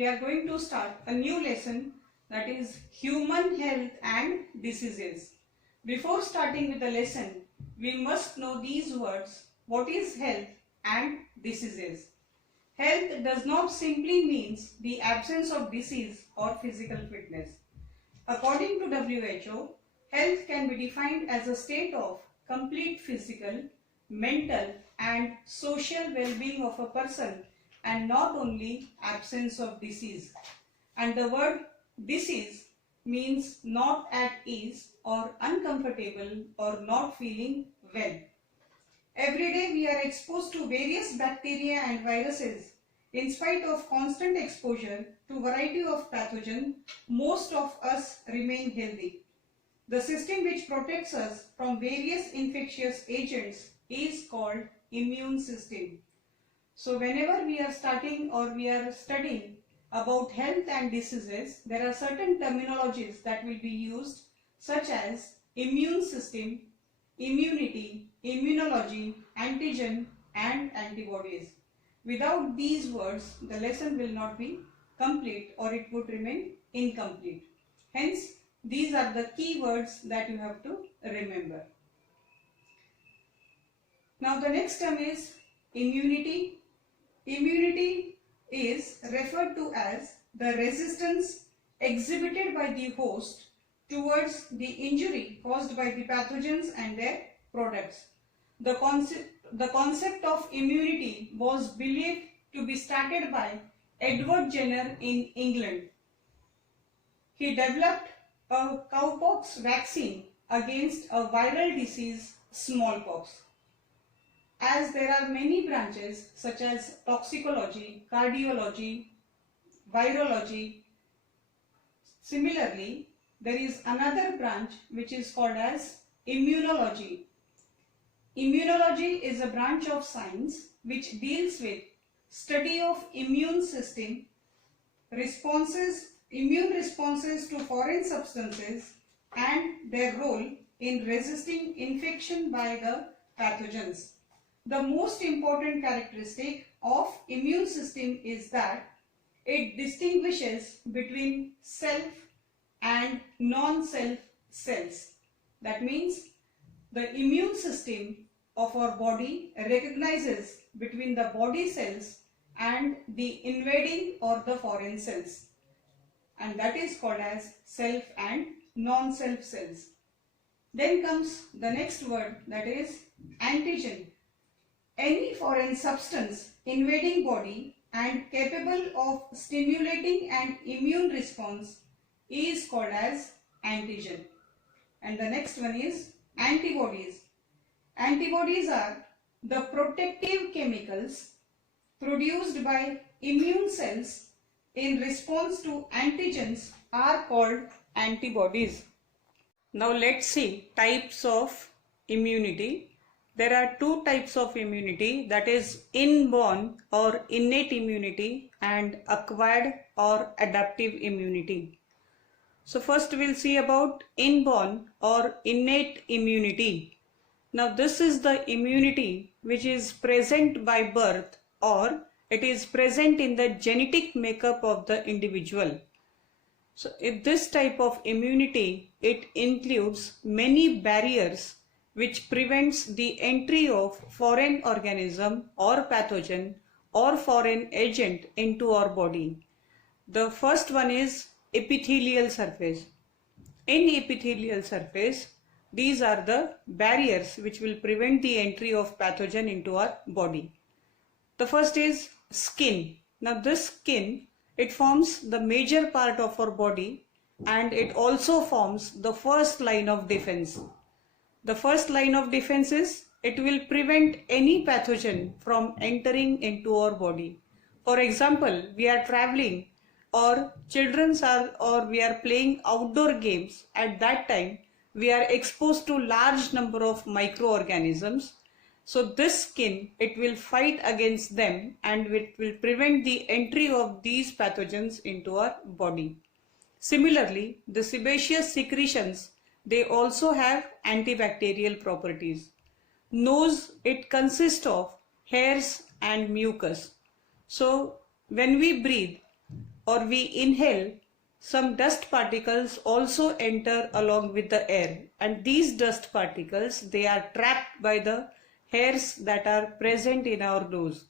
we are going to start a new lesson, that is human health and diseases. Before starting with the lesson, we must know these words: what is health and diseases. Health does not simply means the absence of disease or physical fitness. According to WHO, health can be defined as a state of complete physical, mental and social well-being of a person, and not only absence of disease. And the word disease means not at ease or uncomfortable or not feeling well. Every day we are exposed to various bacteria and viruses. In spite of constant exposure to variety of pathogens, most of us remain healthy. The system which protects us from various infectious agents is called immune system. So whenever we are starting or we are studying about health and diseases, there are certain terminologies that will be used, such as immune system, immunity, immunology, antigen and antibodies. Without these words, the lesson will not be complete or it would remain incomplete. Hence, these are the key words that you have to remember. Now the next term is immunity. Immunity is referred to as the resistance exhibited by the host towards the injury caused by the pathogens and their products. The concept of immunity was believed to be started by Edward Jenner in England. He developed a cowpox vaccine against a viral disease, smallpox. As there are many branches such as toxicology, cardiology, virology, similarly, there is another branch which is called as immunology. Immunology is a branch of science which deals with study of immune system, immune responses to foreign substances and their role in resisting infection by the pathogens. The most important characteristic of immune system is that it distinguishes between self and non-self cells. That means the immune system of our body recognizes between the body cells and the invading or the foreign cells, and that is called as self and non-self cells. Then comes the next word, that is antigen. Any foreign substance invading body and capable of stimulating an immune response is called as antigen. And the next one is antibodies. Antibodies are the protective chemicals produced by immune cells in response to antigens are called antibodies. Now let's see types of immunity. There are two types of immunity, that is inborn or innate immunity and acquired or adaptive immunity. So first we'll see about inborn or innate immunity. Now this is the immunity which is present by birth or it is present in the genetic makeup of the individual. So if this type of immunity, it includes many barriers which prevents the entry of foreign organism or pathogen or foreign agent into our body. The first one is epithelial surface. In epithelial surface, these are the barriers which will prevent the entry of pathogen into our body. The first is skin. Now this skin, it forms the major part of our body and it also forms the first line of defense. The first line of defense is it will prevent any pathogen from entering into our body. For example, we are traveling or we are playing outdoor games. At that time, we are exposed to large number of microorganisms. So this skin, it will fight against them and it will prevent the entry of these pathogens into our body. Similarly, the sebaceous secretions, they also have antibacterial properties. Nose, it consists of hairs and mucus. So when we breathe, or we inhale, some dust particles also enter along with the air, and these dust particles, they are trapped by the hairs that are present in our nose.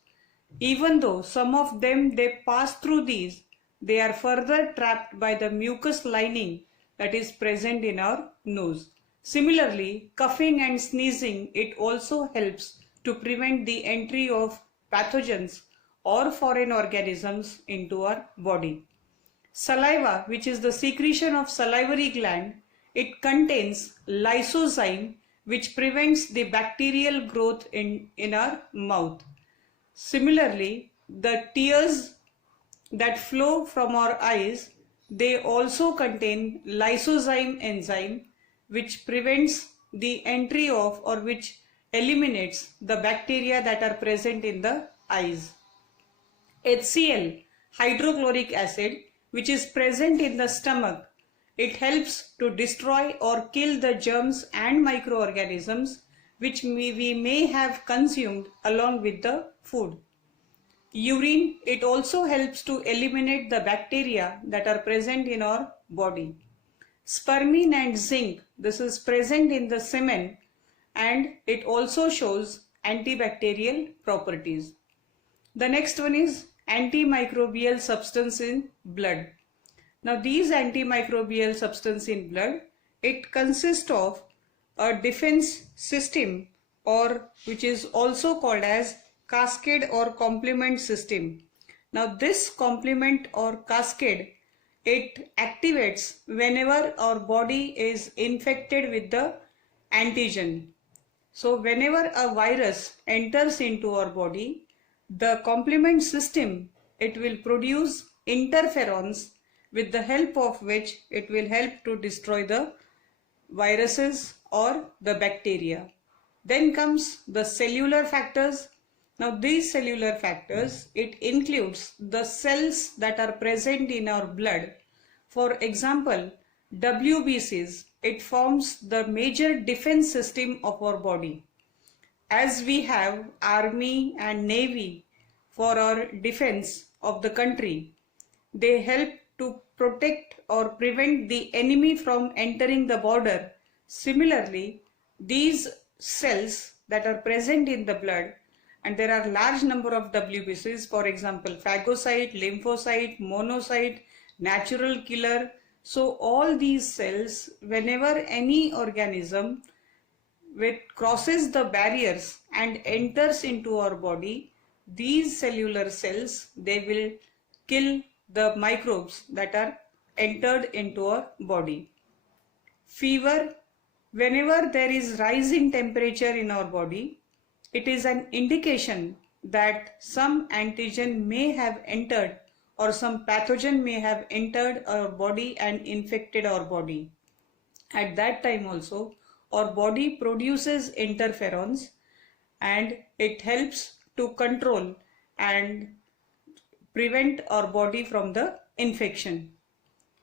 Even though some of them they pass through these, they are further trapped by the mucus lining that is present in our nose. Similarly, coughing and sneezing, it also helps to prevent the entry of pathogens or foreign organisms into our body. Saliva, which is the secretion of salivary gland, it contains lysozyme, which prevents the bacterial growth in our mouth. Similarly, the tears that flow from our eyes, they also contain lysozyme enzyme, which prevents the entry of, or which eliminates the bacteria that are present in the eyes. HCl, hydrochloric acid, which is present in the stomach, it helps to destroy or kill the germs and microorganisms which we may have consumed along with the food. Urine, it also helps to eliminate the bacteria that are present in our body. Spermine and zinc, this is present in the semen, and it also shows antibacterial properties. The next one is antimicrobial substance in blood. Now these antimicrobial substance in blood, it consists of a defense system, or which is also called as cascade or complement system. Now this complement or cascade, it activates whenever our body is infected with the antigen. So whenever a virus enters into our body, the complement system, it will produce interferons, with the help of which it will help to destroy the viruses or the bacteria. Then comes the cellular factors. Now these cellular factors, it includes the cells that are present in our blood. For example, WBCs, it forms the major defense system of our body. As we have army and navy for our defense of the country, they help to protect or prevent the enemy from entering the border. Similarly, these cells that are present in the blood, and there are large number of WBCs, for example, phagocyte, lymphocyte, monocyte, natural killer. So all these cells, whenever any organism which crosses the barriers and enters into our body, these cellular cells, they will kill the microbes that are entered into our body. Fever, whenever there is rising temperature in our body, it is an indication that some antigen may have entered or some pathogen may have entered our body and infected our body. At that time also, our body produces interferons, and it helps to control and prevent our body from the infection.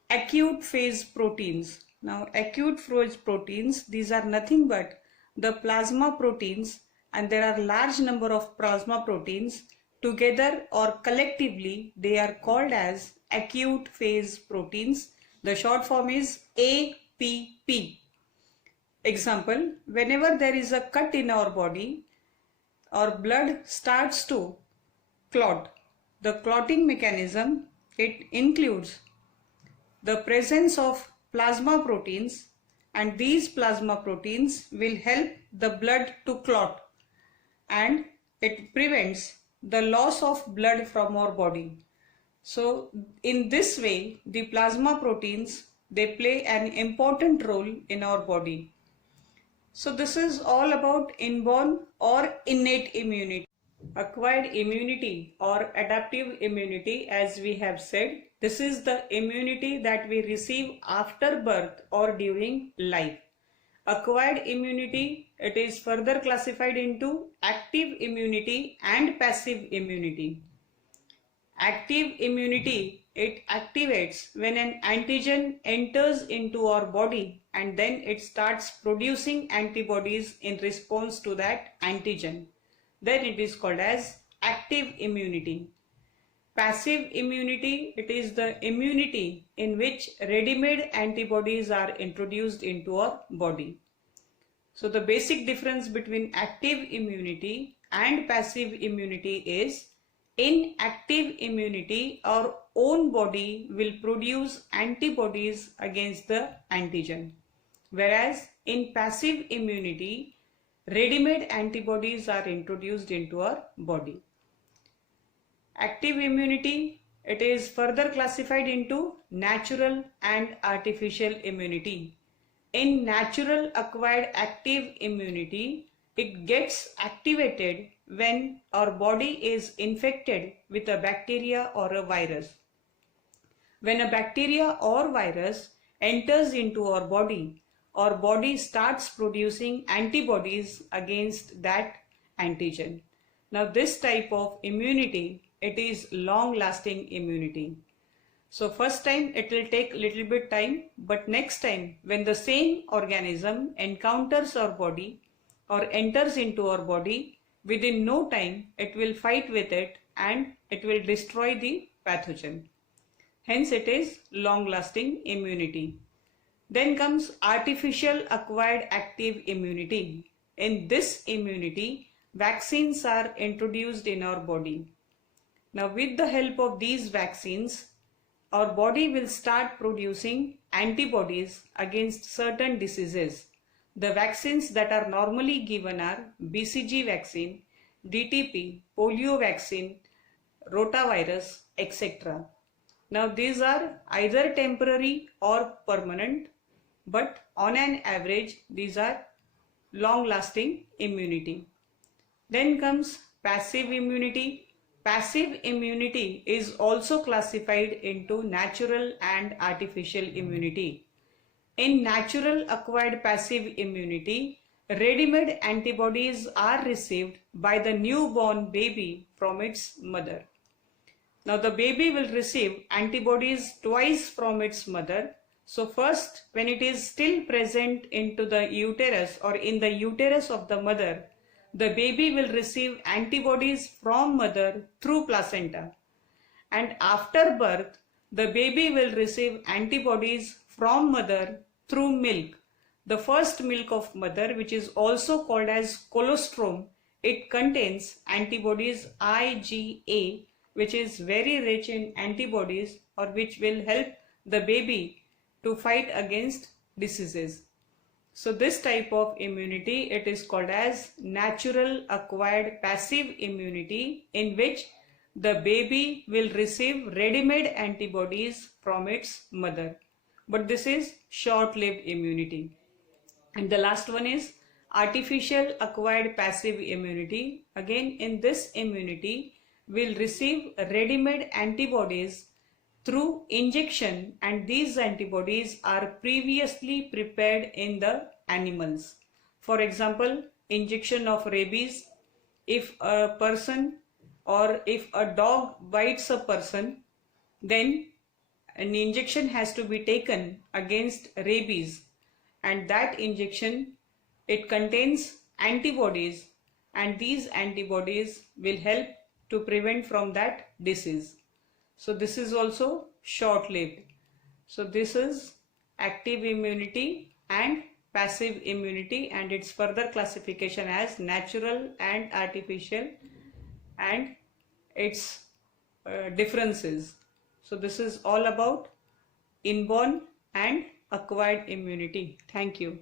Acute phase proteins. Now acute phase proteins, these are nothing but the plasma proteins, and there are large number of plasma proteins. Together or collectively, they are called as acute phase proteins. The short form is APP. Example, whenever there is a cut in our body, our blood starts to clot. The clotting mechanism, it includes the presence of plasma proteins, and these plasma proteins will help the blood to clot, and it prevents the loss of blood from our body. So in this way, the plasma proteins, they play an important role in our body. So this is all about inborn or innate immunity. Acquired immunity or adaptive immunity, as we have said, this is the immunity that we receive after birth or during life. Acquired immunity, it is further classified into active immunity and passive immunity. Active immunity, it activates when an antigen enters into our body, and then it starts producing antibodies in response to that antigen. Then it is called as active immunity. Passive immunity, it is the immunity in which ready-made antibodies are introduced into our body. So the basic difference between active immunity and passive immunity is, in active immunity, our own body will produce antibodies against the antigen, whereas in passive immunity, ready-made antibodies are introduced into our body. Active immunity, it is further classified into natural and artificial immunity. In natural acquired active immunity, it gets activated when our body is infected with a bacteria or a virus. When a bacteria or virus enters into our body starts producing antibodies against that antigen. Now this type of immunity, it is long lasting immunity. So first time it will take little bit time, but next time when the same organism encounters our body or enters into our body, within no time it will fight with it and it will destroy the pathogen. Hence it is long lasting immunity. Then comes artificial acquired active immunity. In this immunity, vaccines are introduced in our body. Now with the help of these vaccines, our body will start producing antibodies against certain diseases. The vaccines that are normally given are BCG vaccine, DTP, polio vaccine, rotavirus, etc. Now these are either temporary or permanent, but on an average these are long lasting immunity. Then comes passive immunity. Passive immunity is also classified into natural and artificial immunity. In natural acquired passive immunity, ready-made antibodies are received by the newborn baby from its mother. Now the baby will receive antibodies twice from its mother. So first, when it is still present into the uterus or in the uterus of the mother, the baby will receive antibodies from mother through placenta. And after birth, the baby will receive antibodies from mother through milk. The first milk of mother, which is also called as colostrum, it contains antibodies IgA, which is very rich in antibodies or which will help the baby to fight against diseases. So this type of immunity, it is called as natural acquired passive immunity, in which the baby will receive ready-made antibodies from its mother. But this is short-lived immunity. And the last one is artificial acquired passive immunity. Again, in this immunity, will receive ready-made antibodies through injection, and these antibodies are previously prepared in the animals. For example, injection of rabies. If a person or if a dog bites a person, then an injection has to be taken against rabies, and that injection, it contains antibodies, and these antibodies will help to prevent from that disease. So this is also short-lived. So this is active immunity and passive immunity, and its further classification as natural and artificial and its differences. So this is all about inborn and acquired immunity. Thank you.